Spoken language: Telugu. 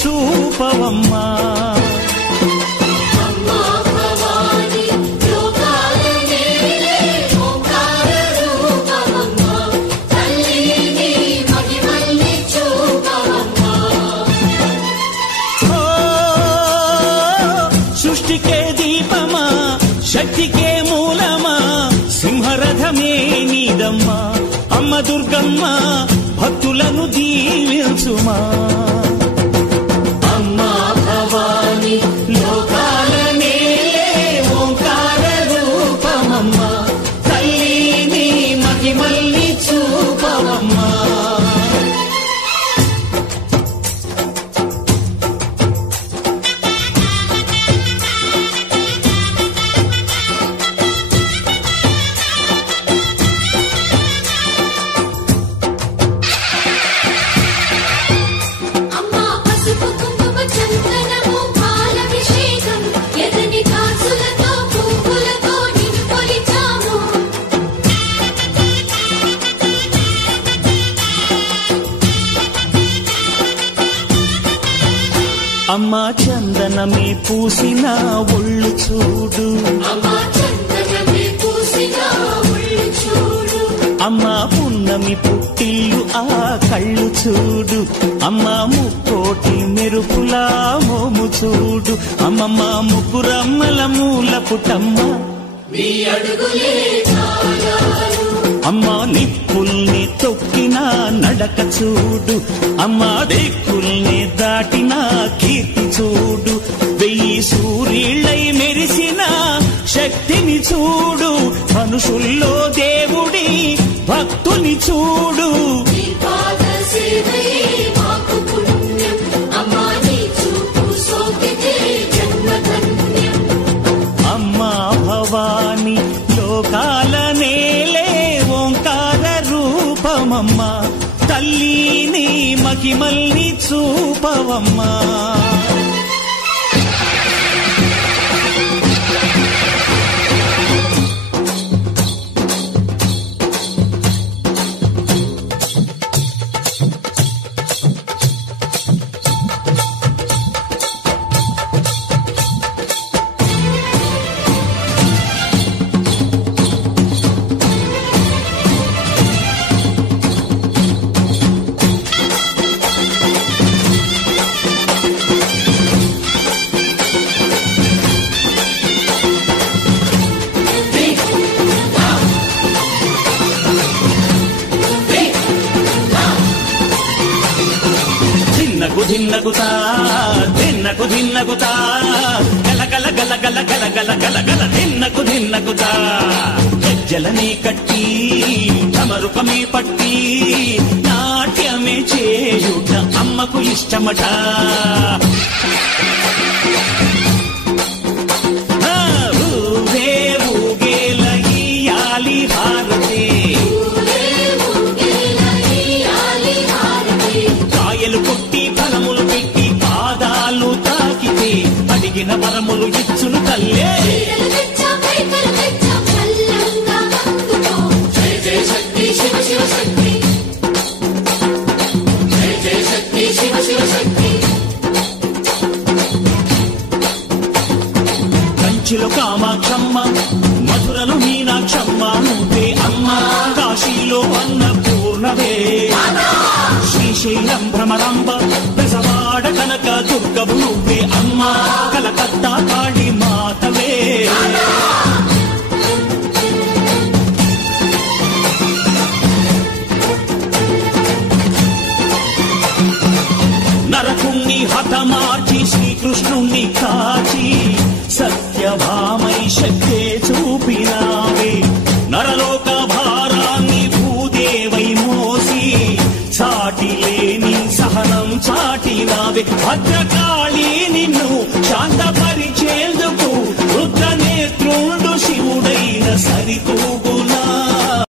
చూపవమ్మా. సృష్టికే దీపమా, శక్తికే మూలమా, సింహరథమే నీదమ్మా. అమ్మ దుర్గమ్మ భక్తులను దీవించుమా. అమ్మా భవాని లోకాల నేలే ఓంకార రూపమమ్మా. తల్లిని మహిమల్ని చూపవమ్మా. అమ్మా చందనమే పూసిన ఒళ్ళు చూడు, అమ్మా పున్నమి పుట్టిల్లు ఆ కళ్ళు చూడు, అమ్మా ముక్కోటి మెరుపులా మోము చూడు. అమ్మమ్మ ముగ్గురమ్మల మూల పుటమ్మ, అమ్మా నిప్పుల్ని తొక్కిన నడక చూడు, అమ్మా దిక్కుల్ని దాటిన కీర్తి చూడు. 1000 సూర్యులై మెరిసిన శక్తిని చూడు, మనుషుల్లో దేవుడి భక్తుని చూడు. అమ్మా భవాని లోకాల నేలే ఓంకార రూపమమ్మా. తల్లిని మహిమల్ని చూపవమ్మా. ధిన్నగుతా ధిన్నకు ధిన్నగుతా గలగల గలగల గలగల గలగల ధిన్నగుతా. గజ్జలనే కట్టి తమరుకమే పట్టి నాట్యమే చేయుట అమ్మకు ఇష్టమట. ఊరే ఊగేల ఇయ్యాలి హారతి, కాయలు కొట్టి ఫలములు పెట్టి పాదాలు తాకితే అడిగిన వరములు ఇచ్చును తల్లే. కంచిలో కామాక్షమ్మ, మధురలో మీనాక్షమ్మ నువ్వే అమ్మ. కాశీలో అన్నపూర్ణవే, శ్రీశైలం భ్రమరాంబ, బెజవాడ కనక దుర్గవు నువ్వే అమ్మ. కలకత్తా కాళీ మాతవే. నరకుణ్ణి హతమార్చి శ్రీకృష్ణుణ్ణి కాచి సత్యభామై శక్తే చూపినావే. నరలోక భారాన్ని భూదేవై మోసి సాటి లేని సహనం చాటినావే. భద్రకాళి నిన్ను శాంత